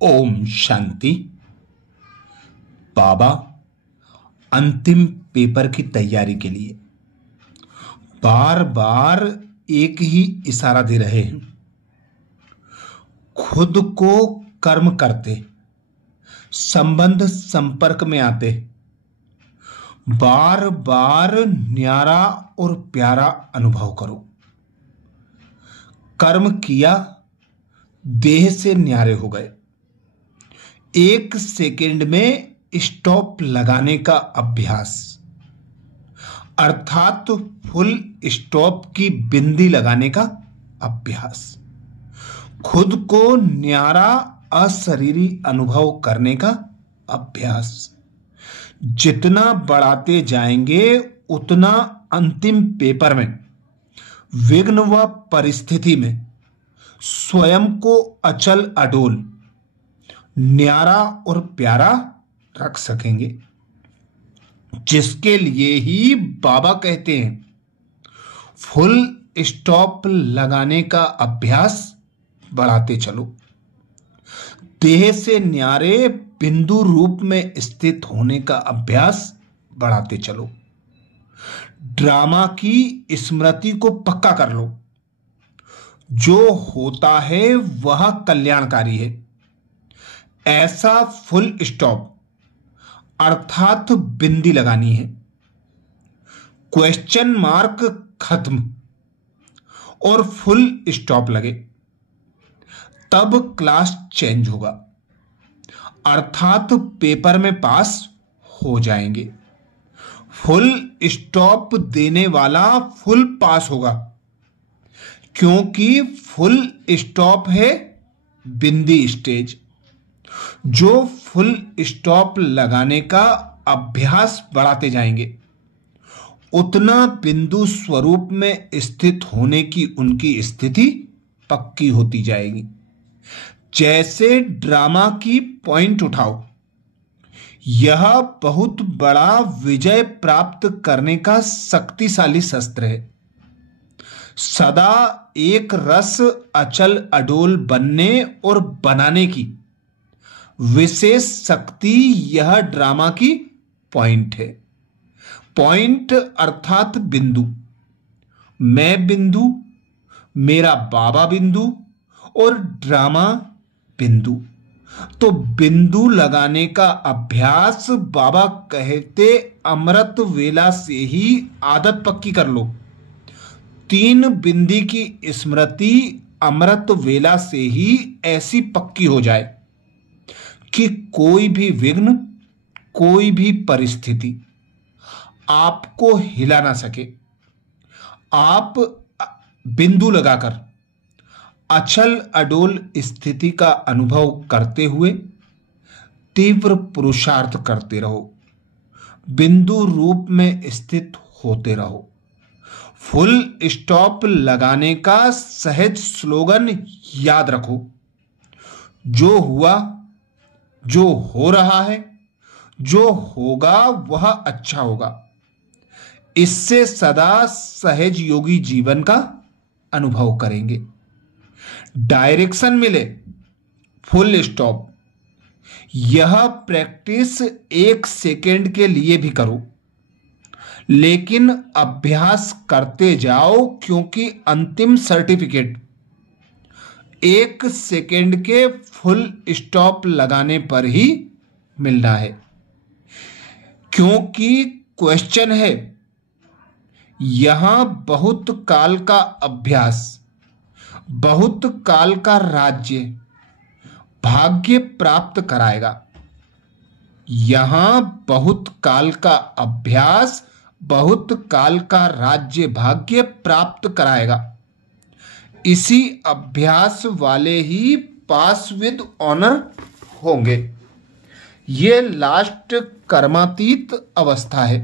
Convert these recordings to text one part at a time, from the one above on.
ओम शांति। बाबा अंतिम पेपर की तैयारी के लिए बार बार एक ही इशारा दे रहे हैं। खुद को कर्म करते, संबंध संपर्क में आते, बार बार न्यारा और प्यारा अनुभव करो। कर्म किया, देह से न्यारे हो गए। 1 सेकंड में स्टॉप लगाने का अभ्यास, अर्थात फुल स्टॉप की बिंदी लगाने का अभ्यास। खुद को न्यारा अशरीरी अनुभव करने का अभ्यास। जितना बढ़ाते जाएंगे उतना अंतिम पेपर में विघ्न व परिस्थिति में स्वयं को अचल अडोल, न्यारा और प्यारा रख सकेंगे। जिसके लिए ही बाबा कहते हैं फुल स्टॉप लगाने का अभ्यास बढ़ाते चलो। देह से न्यारे बिंदु रूप में स्थित होने का अभ्यास बढ़ाते चलो। ड्रामा की स्मृति को पक्का कर लो। जो होता है वह कल्याणकारी है, ऐसा फुल स्टॉप अर्थात बिंदी लगानी है। क्वेश्चन मार्क खत्म और फुल स्टॉप लगे, तब क्लास चेंज होगा, अर्थात पेपर में पास हो जाएंगे। फुल स्टॉप देने वाला फुल पास होगा, क्योंकि फुल स्टॉप है बिंदी स्टेज। जो फुल स्टॉप लगाने का अभ्यास बढ़ाते जाएंगे उतना बिंदु स्वरूप में स्थित होने की उनकी स्थिति पक्की होती जाएगी। जैसे ड्रामा की पॉइंट उठाओ, यह बहुत बड़ा विजय प्राप्त करने का शक्तिशाली शस्त्र है। सदा एक रस अचल अडोल बनने और बनाने की विशेष शक्ति यह ड्रामा की पॉइंट है। पॉइंट अर्थात बिंदु। मैं बिंदु, मेरा बाबा बिंदु और ड्रामा बिंदु। तो बिंदु लगाने का अभ्यास बाबा कहते अमृत वेला से ही आदत पक्की कर लो। 3 बिंदी की स्मृति अमृत वेला से ही ऐसी पक्की हो जाए कि कोई भी विघ्न, कोई भी परिस्थिति आपको हिला ना सके। आप बिंदु लगाकर अचल अडोल स्थिति का अनुभव करते हुए तीव्र पुरुषार्थ करते रहो। बिंदु रूप में स्थित होते रहो। फुल स्टॉप लगाने का सहज स्लोगन याद रखो। जो हुआ, जो हो रहा है, जो होगा वह अच्छा होगा। इससे सदा सहज योगी जीवन का अनुभव करेंगे। डायरेक्शन मिले, फुल स्टॉप। यह प्रैक्टिस 1 सेकेंड के लिए भी करो, लेकिन अभ्यास करते जाओ, क्योंकि अंतिम सर्टिफिकेट 1 सेकेंड के फुल स्टॉप लगाने पर ही मिलना है। क्योंकि क्वेश्चन है, यहां बहुत काल का अभ्यास, बहुत काल का राज्य, भाग्य प्राप्त कराएगा। यहां बहुत काल का अभ्यास, बहुत काल का राज्य, भाग्य प्राप्त कराएगा। इसी अभ्यास वाले ही पास विद ऑनर होंगे। ये लास्ट कर्मातीत अवस्था है।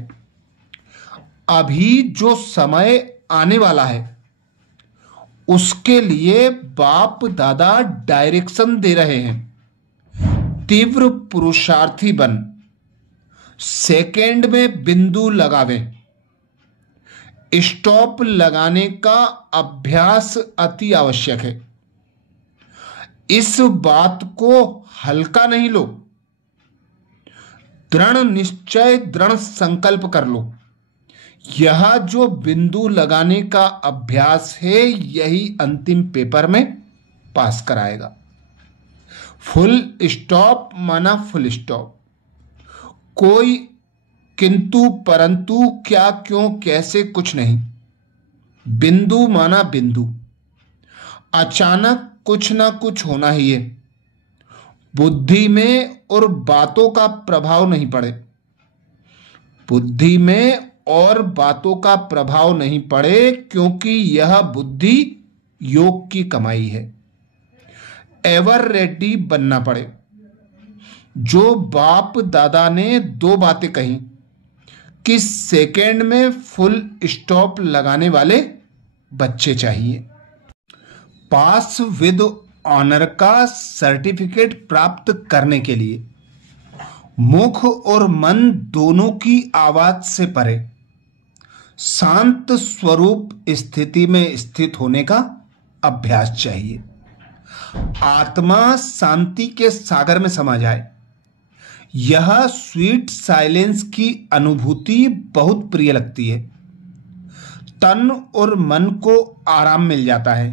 अभी जो समय आने वाला है उसके लिए बाप दादा डायरेक्शन दे रहे हैं। तीव्र पुरुषार्थी बन, सेकेंड में बिंदु लगावे। स्टॉप लगाने का अभ्यास अति आवश्यक है। इस बात को हल्का नहीं लो, दृढ़ निश्चय, दृढ़ संकल्प कर लो। यह जो बिंदु लगाने का अभ्यास है यही अंतिम पेपर में पास कराएगा। फुल स्टॉप माना फुल स्टॉप, कोई किंतु परंतु क्या क्यों कैसे कुछ नहीं। बिंदु माना बिंदु, अचानक कुछ ना कुछ होना ही है। बुद्धि में और बातों का प्रभाव नहीं पड़े, बुद्धि में और बातों का प्रभाव नहीं पड़े, क्योंकि यह बुद्धि योग की कमाई है। एवर रेडी बनना पड़े। जो बाप दादा ने दो बातें कही कि सेकेंड में फुल स्टॉप लगाने वाले बच्चे चाहिए। पास विद ऑनर का सर्टिफिकेट प्राप्त करने के लिए मुख और मन दोनों की आवाज से परे शांत स्वरूप स्थिति में स्थित होने का अभ्यास चाहिए। आत्मा शांति के सागर में समा जाए। यह स्वीट साइलेंस की अनुभूति बहुत प्रिय लगती है। तन और मन को आराम मिल जाता है।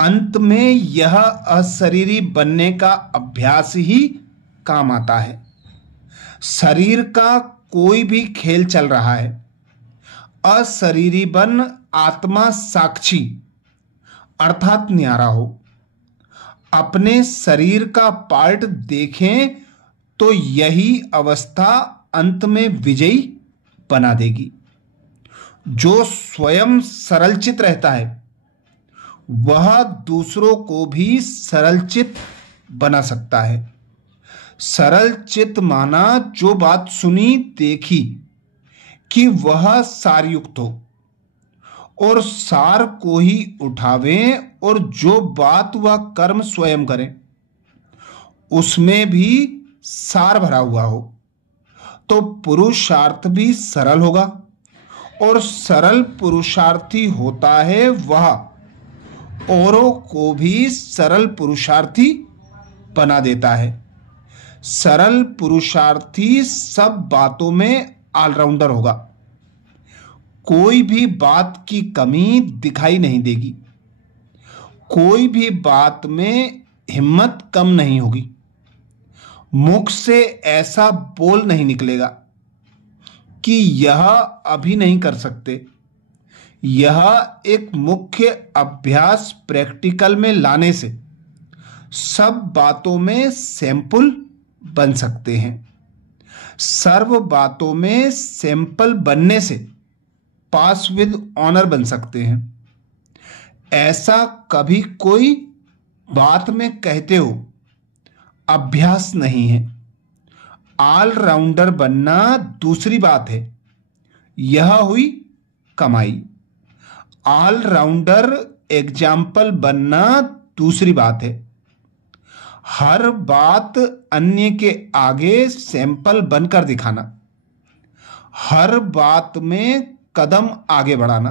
अंत में यह अशरीरी बनने का अभ्यास ही काम आता है। शरीर का कोई भी खेल चल रहा है, अशरीरी बन आत्मा साक्षी अर्थात न्यारा हो। अपने शरीर का पार्ट देखें तो यही अवस्था अंत में विजयी बना देगी। जो स्वयं सरलचित रहता है वह दूसरों को भी सरलचित बना सकता है। सरल चित माना जो बात सुनी देखी कि वह सारयुक्त हो और सार को ही उठावें, और जो बात वह कर्म स्वयं करें उसमें भी सार भरा हुआ हो, तो पुरुषार्थ भी सरल होगा। और सरल पुरुषार्थी होता है वह औरों को भी सरल पुरुषार्थी बना देता है। सरल पुरुषार्थी सब बातों में ऑलराउंडर होगा। कोई भी बात की कमी दिखाई नहीं देगी, कोई भी बात में हिम्मत कम नहीं होगी। मुख से ऐसा बोल नहीं निकलेगा कि यह अभी नहीं कर सकते। यह एक मुख्य अभ्यास प्रैक्टिकल में लाने से सब बातों में सैंपल बन सकते हैं। सर्व बातों में सैंपल बनने से पास विद ऑनर बन सकते हैं। ऐसा कभी कोई बात में कहते हो अभ्यास नहीं है। ऑलराउंडर बनना दूसरी बात है, यह हुई कमाई। ऑलराउंडर एग्जाम्पल बनना दूसरी बात है। हर बात अन्य के आगे सैंपल बनकर दिखाना, हर बात में कदम आगे बढ़ाना,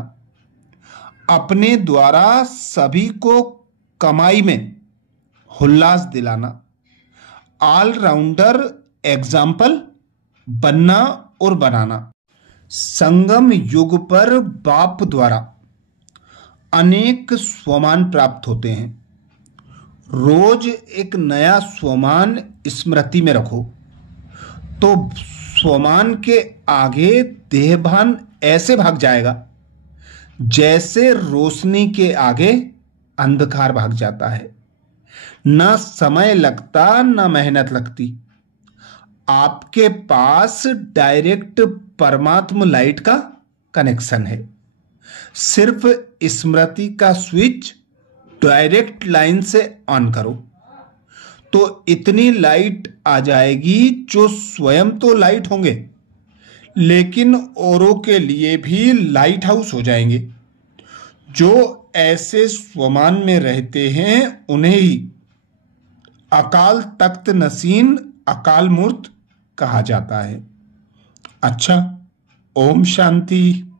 अपने द्वारा सभी को कमाई में हुल्लास दिलाना। ऑलराउंडर एग्जाम्पल बनना और बनाना। संगम युग पर बाप द्वारा अनेक स्वमान प्राप्त होते हैं। रोज एक नया स्वमान स्मृति में रखो तो स्वमान के आगे देहभान ऐसे भाग जाएगा जैसे रोशनी के आगे अंधकार भाग जाता है। ना समय लगता ना मेहनत लगती। आपके पास डायरेक्ट परमात्मा लाइट का कनेक्शन है। सिर्फ स्मृति का स्विच डायरेक्ट लाइन से ऑन करो तो इतनी लाइट आ जाएगी जो स्वयं तो लाइट होंगे लेकिन औरों के लिए भी लाइट हाउस हो जाएंगे। जो ऐसे स्वमान में रहते हैं उन्हें ही अकाल तख्त नसीन अकाल मूर्त कहा जाता है। अच्छा, ओम शांति।